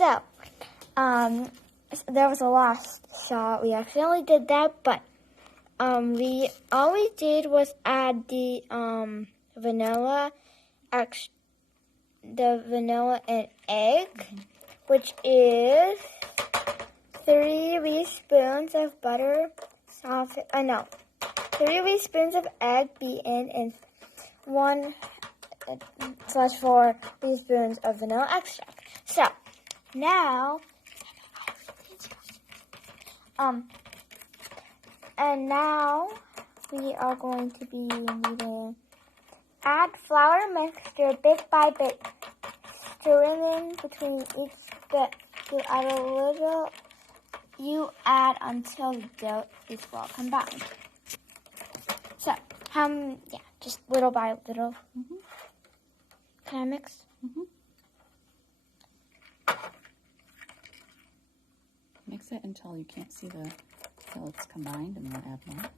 So, there was a last shot. We accidentally did that, but all we did was add the vanilla and egg, which is 3 teaspoons of butter, 3 teaspoons of egg beaten, and 1/4 teaspoons of vanilla extract. So now, and now we are going to be needing add flour mixture bit by bit, stirring in between each bit. You add until the dough is well combined. So, just little by little. Can I mix? Mix it until you can't see until it's combined, and then add more.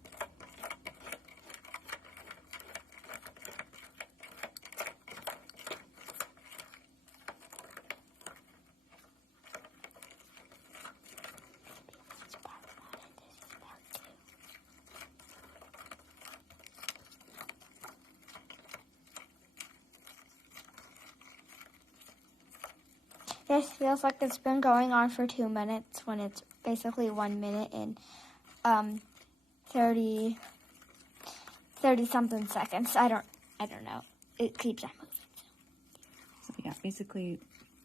This feels like it's been going on for 2 minutes when it's basically 1 minute and 30 something seconds. I don't know. It keeps on moving. So yeah, basically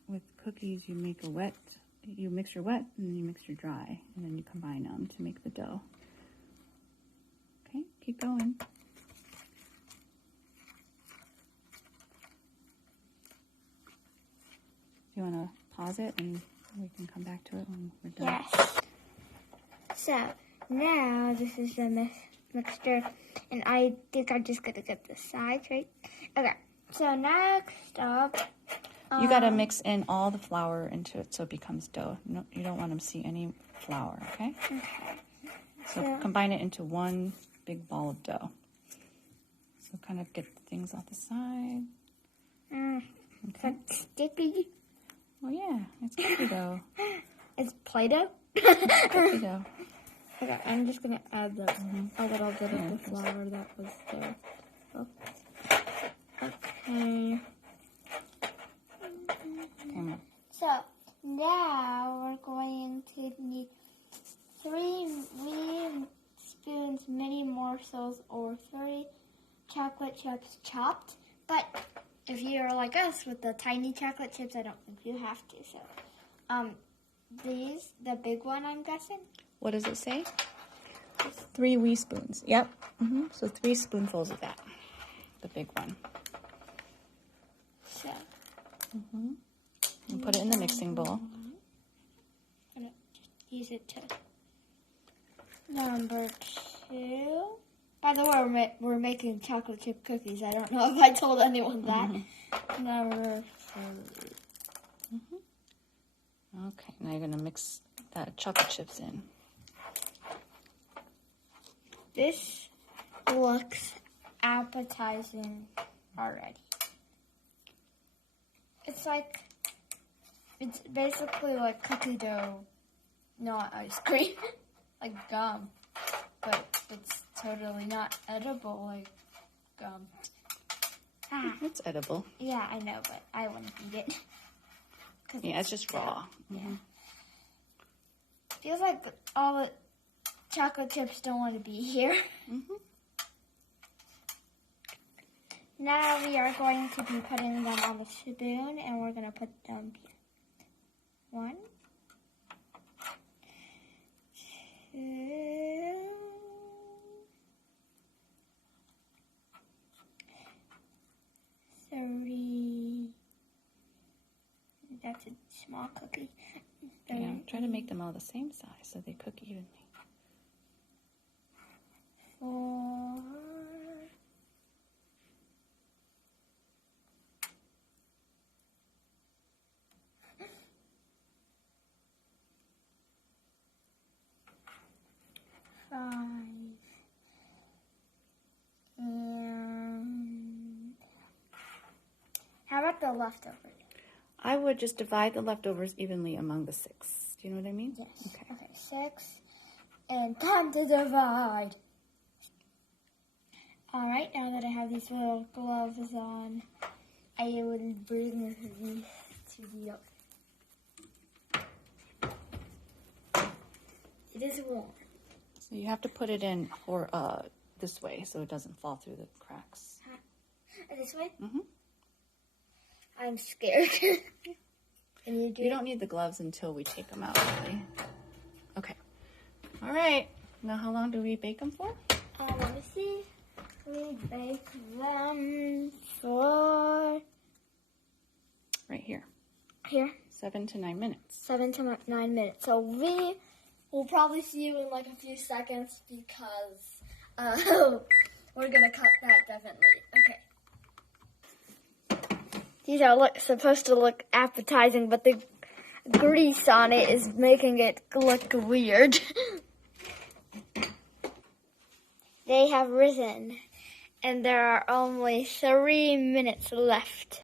with cookies you mix your wet and then you mix your dry, and then you combine them to make the dough. Okay, keep going. You want to pause it and we can come back to it when we're done? Yes. So now this is the mixture, and I think I'm just gonna get the sides right. Okay. So next up, you gotta mix in all the flour into it so it becomes dough. No, you don't want to see any flour. Okay. Okay. So combine it into one big ball of dough. So kind of get things off the side. Okay. It's sticky. Oh yeah, it's cookie dough. It's Play-Doh? Cookie dough. Okay, I'm just going to add a little bit of the flour that was there. Oh. Okay. So, now we're going to need 3 spoons mini morsels or 3 chocolate chips chopped. But if you're like us with the tiny chocolate chips, I don't think you have to. So, the big one, I'm guessing. What does it say? 3 wee spoons. Yep. So 3 spoonfuls of that. The big one. So. And put it in the mixing bowl. I'm gonna just use it to number 2. By the way, we're making chocolate chip cookies. I don't know if I told anyone that. Number 3. Okay, now you're gonna mix that chocolate chips in. This looks appetizing already. It's basically like cookie dough, not ice cream, like gum, but it's totally not edible like gum. It's edible. Yeah, I know, but I wouldn't eat it. Yeah, it's just raw. Yeah. Feels like all the chocolate chips don't want to be here. Now we are going to be putting them on the spoon, and we're going to put them here. 1, 2, 3. That's a small cookie. Yeah, try to make them all the same size so they cook evenly. 4. 5. And how about the leftovers? I would just divide the leftovers evenly among the 6. Do you know what I mean? Yes. Okay. Okay, 6. And time to divide. Alright, now that I have these little gloves on, I will bring these to the oven. It is warm. So you have to put it in this way so it doesn't fall through the cracks. This way? Mm-hmm. I'm scared. And You don't need the gloves until we take them out, really. Okay. All right. Now, how long do we bake them for? Let me see. We bake them for... Right here. Here. 7 to 9 minutes. 7 to 9 minutes. So we will probably see you in like a few seconds because we're going to cut that definitely. Okay. These are supposed to look appetizing, but the grease on it is making it look weird. They have risen, and there are only 3 minutes left.